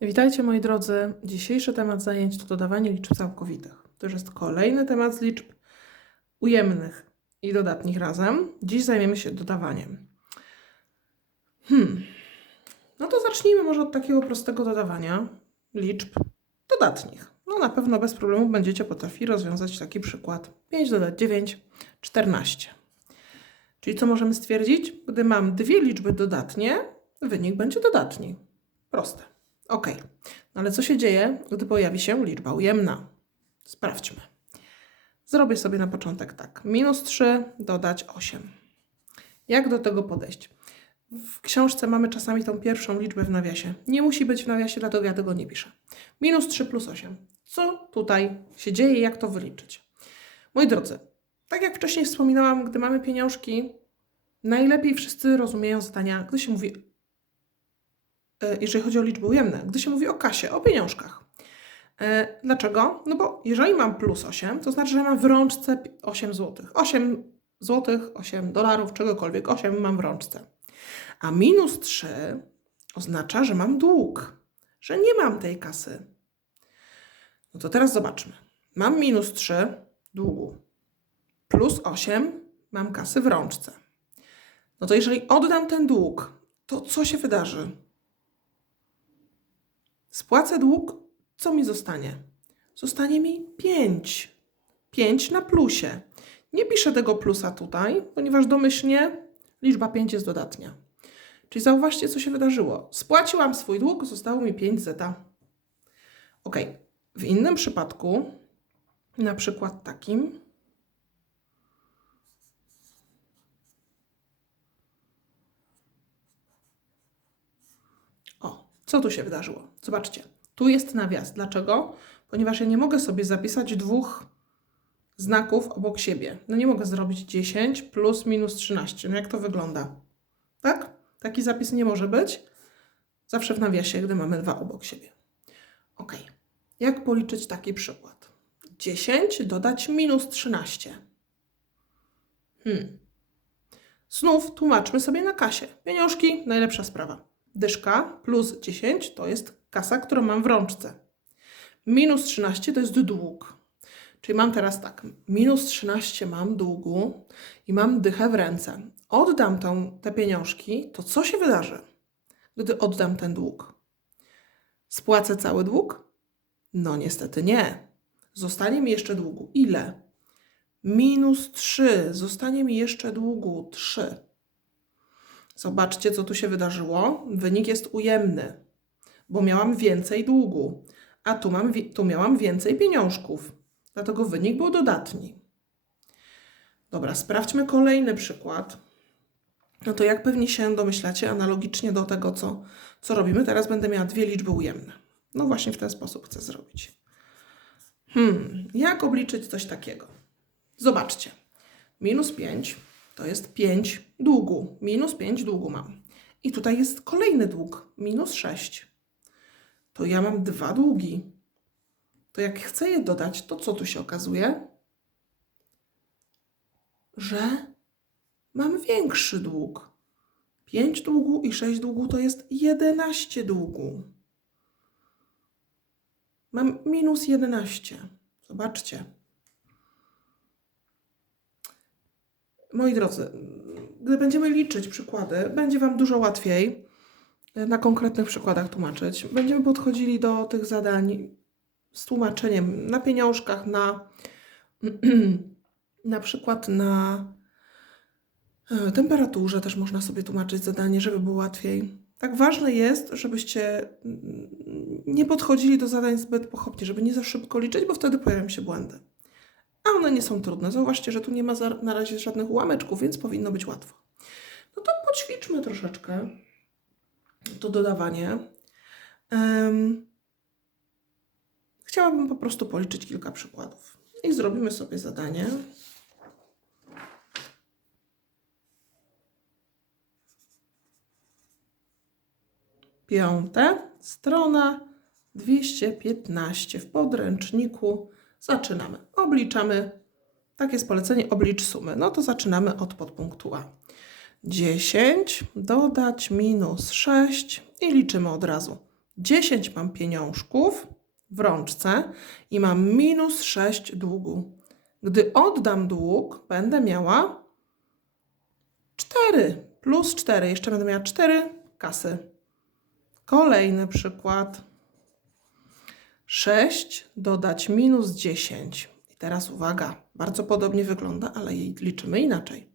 Witajcie moi drodzy. Dzisiejszy temat zajęć to dodawanie liczb całkowitych. To już jest kolejny temat z liczb ujemnych i dodatnich razem. Dziś zajmiemy się dodawaniem. Hmm. No to zacznijmy może od takiego prostego dodawania liczb dodatnich. No na pewno bez problemu będziecie potrafili rozwiązać taki przykład. 5 dodać 9, 14. Czyli co możemy stwierdzić? Gdy mam dwie liczby dodatnie, wynik będzie dodatni. Proste. Ok, no ale co się dzieje, gdy pojawi się liczba ujemna? Sprawdźmy. Zrobię sobie na początek tak. Minus 3 dodać 8. Jak do tego podejść? W książce mamy czasami tą pierwszą liczbę w nawiasie. Nie musi być w nawiasie, dlatego ja tego nie piszę. Minus 3 plus 8. Co tutaj się dzieje i jak to wyliczyć? Moi drodzy, tak jak wcześniej wspominałam, gdy mamy pieniążki, najlepiej wszyscy rozumieją zadania, gdy się mówi jeżeli chodzi o liczby ujemne, gdy się mówi o kasie, o pieniążkach. E, Dlaczego? No bo jeżeli mam plus 8, to znaczy, że mam w rączce pi- 8 zł. 8 zł, 8 dolarów, czegokolwiek, 8 mam w rączce. A minus 3 oznacza, że mam dług, że nie mam tej kasy. No to teraz zobaczmy. Mam minus 3 długu, plus 8 mam kasy w rączce. No to jeżeli oddam ten dług, to co się wydarzy? Spłacę dług, co mi zostanie? Zostanie mi 5. 5 na plusie. Nie piszę tego plusa tutaj, ponieważ domyślnie liczba 5 jest dodatnia. Czyli zauważcie, co się wydarzyło. Spłaciłam swój dług, zostało mi 5 zeta. Ok. W innym przypadku, na przykład takim, O, co tu się wydarzyło? Zobaczcie, tu jest nawias. Dlaczego? Ponieważ ja nie mogę sobie zapisać dwóch znaków obok siebie. No nie mogę zrobić 10 plus minus 13. No jak to wygląda? Tak? Taki zapis nie może być. Zawsze w nawiasie, gdy mamy dwa obok siebie. Ok. Jak policzyć taki przykład? 10 dodać minus 13. Hmm. Znów tłumaczmy sobie na kasie. Pieniążki, najlepsza sprawa. Dyszka plus 10 to jest kasa, którą mam w rączce. Minus 13 to jest dług. Czyli mam teraz tak, minus 13 mam długu i mam dychę w ręce. Oddam tą, te pieniążki, to co się wydarzy, gdy oddam ten dług? Spłacę cały dług? No niestety nie. Zostanie mi jeszcze długu. Ile? Minus 3. Zostanie mi jeszcze długu 3. Zobaczcie, co tu się wydarzyło. Wynik jest ujemny, bo miałam więcej długu, a tu, mam, tu miałam więcej pieniążków. Dlatego wynik był dodatni. Dobra, sprawdźmy kolejny przykład. No to jak pewnie się domyślacie, analogicznie do tego, co, co robimy, teraz będę miała dwie liczby ujemne. No właśnie w ten sposób chcę zrobić. Hmm, jak obliczyć coś takiego? Zobaczcie. Minus 5 to jest 5 długu. Minus 5 długu mam. I tutaj jest kolejny dług. Minus 6. To ja mam dwa długi. To jak chcę je dodać, to co tu się okazuje? Że mam większy dług. 5 długu i 6 długu to jest 11 długu. Mam minus 11. Zobaczcie. Moi drodzy, gdy będziemy liczyć przykłady, będzie Wam dużo łatwiej e, na konkretnych przykładach tłumaczyć. Będziemy podchodzili do tych zadań z tłumaczeniem na pieniążkach, na, na przykład na e, temperaturze też można sobie tłumaczyć zadanie, żeby było łatwiej. Tak ważne jest, żebyście mm, nie podchodzili do zadań zbyt pochopnie, żeby nie za szybko liczyć, bo wtedy pojawią się błędy. A one nie są trudne. Zauważcie, że tu nie ma na razie żadnych ułameczków, więc powinno być łatwo. No to poćwiczmy troszeczkę to dodawanie. Em, chciałabym po prostu policzyć kilka przykładów. I zrobimy sobie zadanie. Piąte, strona 215 w podręczniku. Zaczynamy. Obliczamy. Takie jest polecenie, oblicz sumy. No to zaczynamy od podpunktu A. 10 dodać minus 6 i liczymy od razu. 10 mam pieniążków w rączce i mam minus 6 długu. Gdy oddam dług, będę miała 4 plus 4. Jeszcze będę miała 4 kasy. Kolejny przykład. 6 dodać minus 10. I teraz uwaga, bardzo podobnie wygląda, ale jej liczymy inaczej.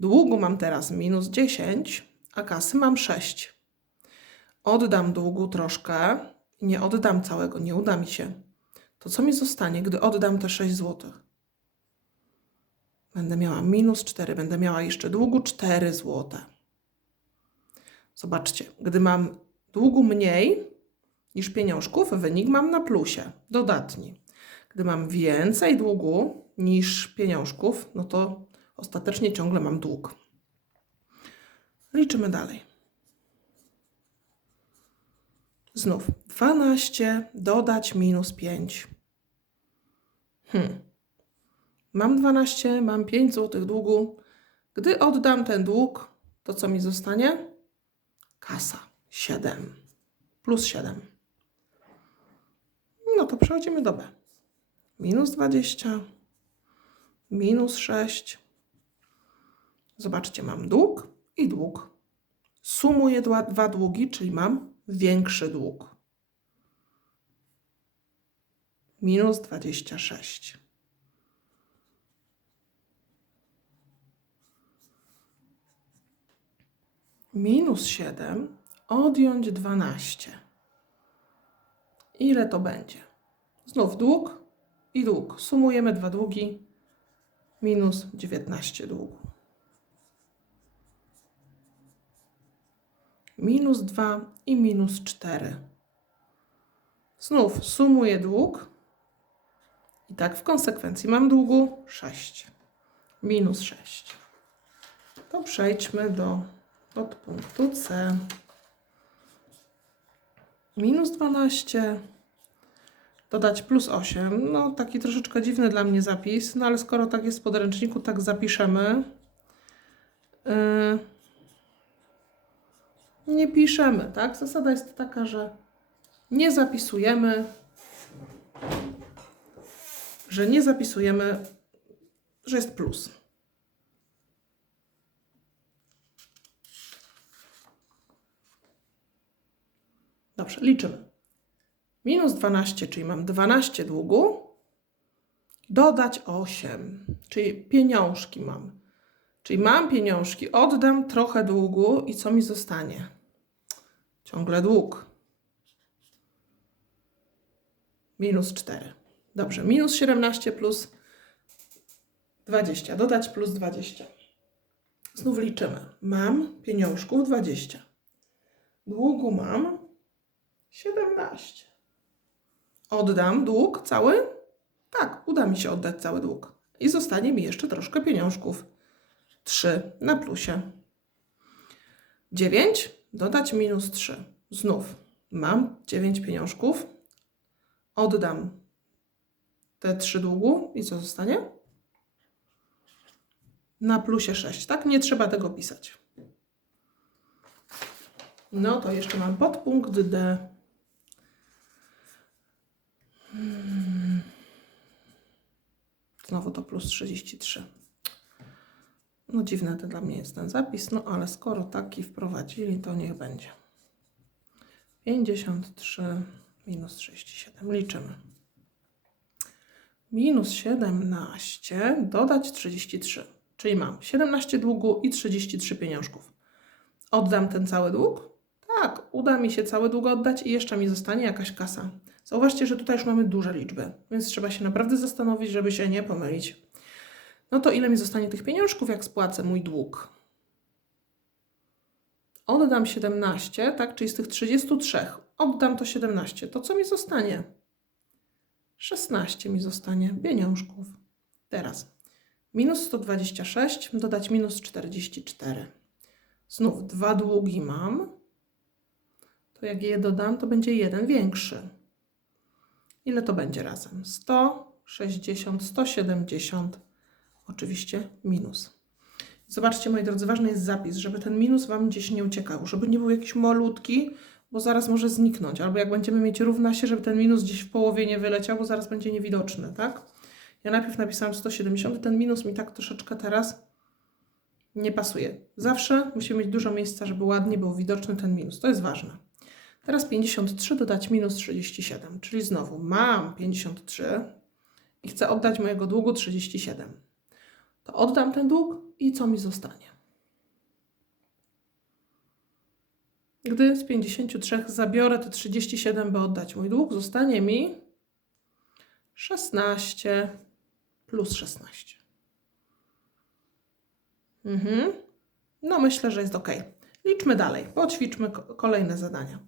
Długu mam teraz minus 10, a kasy mam 6. Oddam długu troszkę, nie oddam całego, nie uda mi się. To co mi zostanie, gdy oddam te 6 zł? Będę miała minus 4, będę miała jeszcze długu 4 zł. Zobaczcie, gdy mam długu mniej niż pieniążków, wynik mam na plusie, dodatni. Gdy mam więcej długu niż pieniążków, no to ostatecznie ciągle mam dług. Liczymy dalej. Znów 12 dodać minus 5. Hmm. Mam 12, mam 5 zł długu. Gdy oddam ten dług, to co mi zostanie? Kasa 7 plus 7. To przechodzimy do B. Minus 20, minus 6. Zobaczcie, mam dług i dług. Sumuję dwa, dwa długi, czyli mam większy dług. Minus 26. Minus 7 odjąć 12. Ile to będzie? Znów dług i dług. Sumujemy dwa długi. Minus 19 długu. Minus 2 i minus 4. Znów sumuję dług. I tak w konsekwencji mam długu 6. Minus 6. To przejdźmy do podpunktu C. Minus 12 dodać plus 8. No, taki troszeczkę dziwny dla mnie zapis, no ale skoro tak jest w podręczniku, tak zapiszemy. Yy, nie piszemy, tak? Zasada jest taka, że nie zapisujemy, że nie zapisujemy, że jest plus. Dobrze, liczymy. Minus 12, czyli mam 12 długu. Dodać 8, czyli pieniążki mam. Czyli mam pieniążki, oddam trochę długu i co mi zostanie? Ciągle dług. Minus 4. Dobrze, minus 17 plus 20. Dodać plus 20. Znów liczymy. Mam pieniążków 20. Długu mam 17. Oddam dług cały? Tak, uda mi się oddać cały dług. I zostanie mi jeszcze troszkę pieniążków. 3 na plusie. 9 dodać minus 3. Znów mam 9 pieniążków. Oddam te 3 długu i co zostanie? Na plusie 6, tak? Nie trzeba tego pisać. No to jeszcze mam podpunkt D. Znowu to plus 33. No dziwny to dla mnie jest ten zapis, no ale skoro taki wprowadzili, to niech będzie. 53 minus 37. Liczymy. Minus 17 dodać 33. Czyli mam 17 długu i 33 pieniążków. Oddam ten cały dług? Tak, uda mi się cały dług oddać i jeszcze mi zostanie jakaś kasa. Zauważcie, że tutaj już mamy duże liczby, więc trzeba się naprawdę zastanowić, żeby się nie pomylić. No to ile mi zostanie tych pieniążków, jak spłacę mój dług? Oddam 17, tak? Czyli z tych 33 oddam to 17. To co mi zostanie? 16 mi zostanie pieniążków. Teraz minus 126, dodać minus 44. Znów dwa długi mam. To jak je dodam, to będzie jeden większy. Ile to będzie razem? 160, 170, oczywiście minus. Zobaczcie, moi drodzy, ważny jest zapis, żeby ten minus Wam gdzieś nie uciekał, żeby nie był jakiś malutki, bo zaraz może zniknąć, albo jak będziemy mieć równa się, żeby ten minus gdzieś w połowie nie wyleciał, bo zaraz będzie niewidoczny, tak? Ja najpierw napisałam 170, ten minus mi tak troszeczkę teraz nie pasuje. Zawsze musimy mieć dużo miejsca, żeby ładnie był widoczny ten minus. To jest ważne. Teraz 53 dodać minus 37, czyli znowu mam 53 i chcę oddać mojego długu 37. To oddam ten dług i co mi zostanie? Gdy z 53 zabiorę te 37, by oddać mój dług, zostanie mi 16 plus 16. Mhm. No myślę, że jest ok. Liczmy dalej, poćwiczmy ko- kolejne zadania.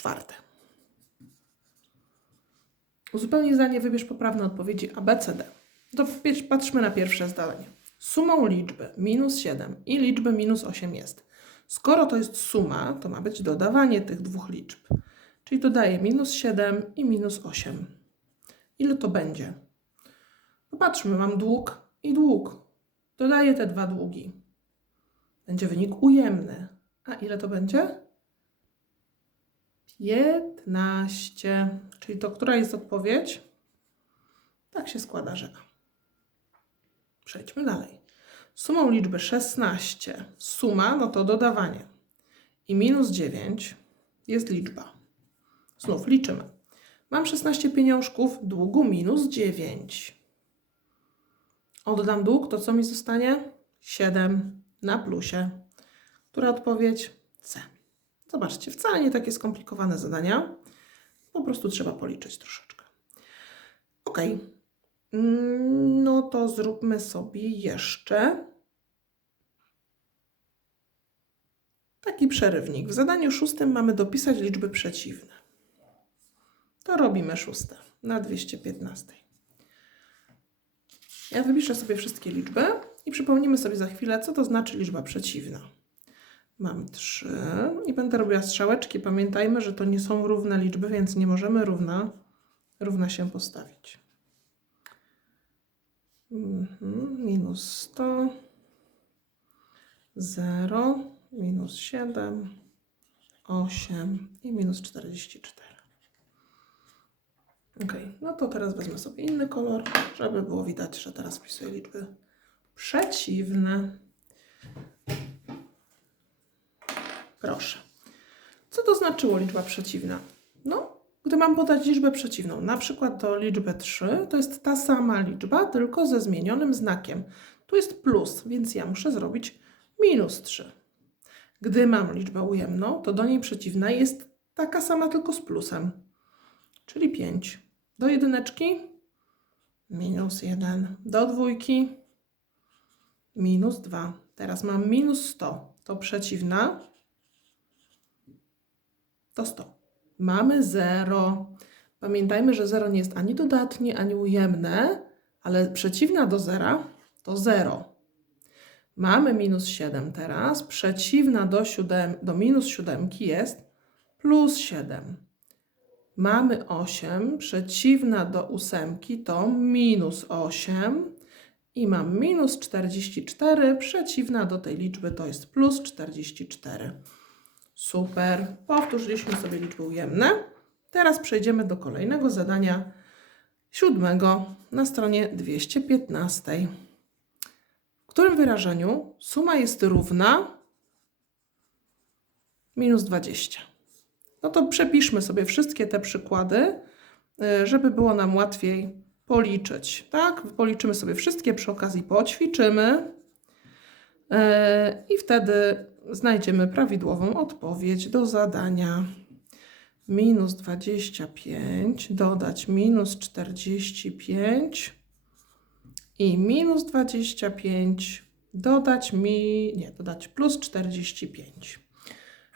Czwarte. Uzupełnij zdanie, wybierz poprawne odpowiedzi A, B, C, D. To patrzmy na pierwsze zdanie. Sumą liczby minus 7 i liczby minus 8 jest. Skoro to jest suma, to ma być dodawanie tych dwóch liczb. Czyli dodaję minus 7 i minus 8. Ile to będzie? Popatrzmy, mam dług i dług. Dodaję te dwa długi. Będzie wynik ujemny. A ile to będzie? 15. Czyli to która jest odpowiedź? Tak się składa, że. Przejdźmy dalej. Sumą liczby 16, suma, no to dodawanie. I minus 9 jest liczba. Znów liczymy. Mam 16 pieniążków, długu minus 9. Oddam dług, to co mi zostanie? 7 na plusie. Która odpowiedź? C. Zobaczcie, wcale nie takie skomplikowane zadania. Po prostu trzeba policzyć troszeczkę. Ok. Mm, No to zróbmy sobie jeszcze taki przerywnik. W zadaniu szóstym mamy dopisać liczby przeciwne. To robimy szóste na 215. Ja wypiszę sobie wszystkie liczby i przypomnimy sobie za chwilę, co to znaczy liczba przeciwna. Mam 3 i będę robiła strzałeczki. Pamiętajmy, że to nie są równe liczby, więc nie możemy równa, równa się postawić. Mhm, minus 100, 0, minus 7, 8 i minus 44. Ok, no to teraz wezmę sobie inny kolor, żeby było widać, że teraz wpisuję liczby przeciwne. Proszę. Co to znaczyło liczba przeciwna? No, gdy mam podać liczbę przeciwną, na przykład to liczbę 3, to jest ta sama liczba, tylko ze zmienionym znakiem. Tu jest plus, więc ja muszę zrobić minus 3. Gdy mam liczbę ujemną, to do niej przeciwna jest taka sama, tylko z plusem, czyli 5. Do jedyneczki minus 1. Do dwójki minus 2. Teraz mam minus 100. To przeciwna to 100. Mamy 0. Pamiętajmy, że 0 nie jest ani dodatnie, ani ujemne, ale przeciwna do zera to 0. Mamy minus 7 teraz. Przeciwna do, siódem, do minus 7 jest plus 7. Mamy 8. Przeciwna do ósemki to minus 8. I mam minus 44. Przeciwna do tej liczby to jest plus 44. Super. Powtórzyliśmy sobie liczby ujemne. Teraz przejdziemy do kolejnego zadania, siódmego, na stronie 215, w którym wyrażeniu suma jest równa minus 20. No to przepiszmy sobie wszystkie te przykłady, y, żeby było nam łatwiej policzyć. Tak? Policzymy sobie wszystkie, przy okazji poćwiczymy. Yy, I wtedy znajdziemy prawidłową odpowiedź do zadania. Minus 25, dodać minus 45 i minus 25, dodać mi, nie, dodać plus 45.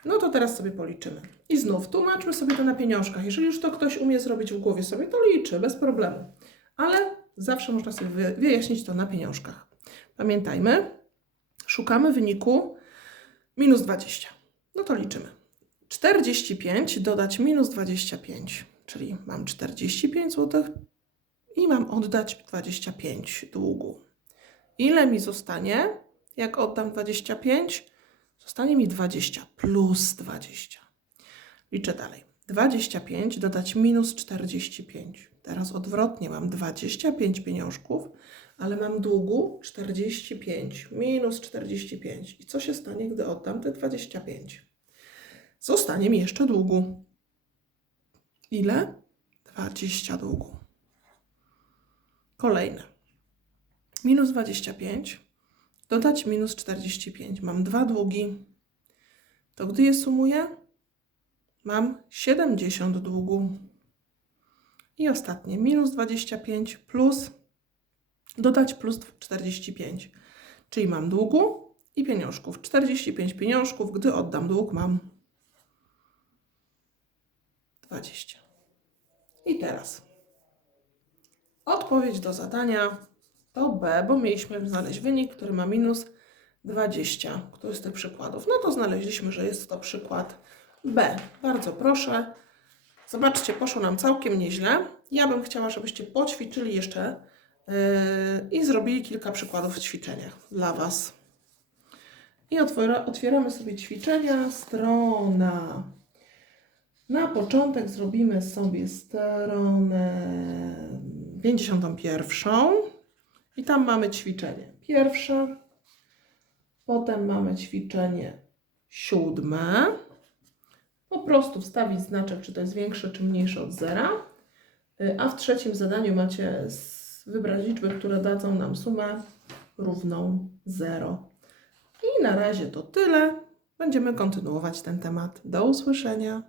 No to teraz sobie policzymy. I znów tłumaczmy sobie to na pieniążkach. Jeżeli już to ktoś umie zrobić w głowie sobie, to liczy, bez problemu. Ale zawsze można sobie wy- wyjaśnić to na pieniążkach. Pamiętajmy, szukamy wyniku minus 20. No to liczymy. 45 dodać minus 25, czyli mam 45 zł i mam oddać 25 długu. Ile mi zostanie, jak oddam 25? Zostanie mi 20 plus 20. Liczę dalej. 25 dodać minus 45. Teraz odwrotnie mam 25 pieniążków, ale mam długu 45 minus 45. I co się stanie, gdy oddam te 25? Zostanie mi jeszcze długu. Ile? 20 długu. Kolejne. Minus 25 dodać minus 45. Mam dwa długi. To gdy je sumuję, mam 70 długu. I ostatnie, minus 25 plus, dodać plus 45. Czyli mam długu i pieniążków. 45 pieniążków, gdy oddam dług, mam 20. I teraz odpowiedź do zadania to B, bo mieliśmy znaleźć wynik, który ma minus 20. Który z tych przykładów? No to znaleźliśmy, że jest to przykład B. Bardzo proszę. Zobaczcie, poszło nam całkiem nieźle. Ja bym chciała, żebyście poćwiczyli jeszcze i zrobili kilka przykładów w ćwiczeniach dla Was. I otwiera, otwieramy sobie ćwiczenia. Strona. Na początek zrobimy sobie stronę 51. I tam mamy ćwiczenie pierwsze. Potem mamy ćwiczenie siódme. Po prostu wstawić znaczek, czy to jest większe, czy mniejsze od zera. Y, A w trzecim zadaniu macie wybrać liczby, które dadzą nam sumę równą 0. I na razie to tyle. Będziemy kontynuować ten temat. Do usłyszenia.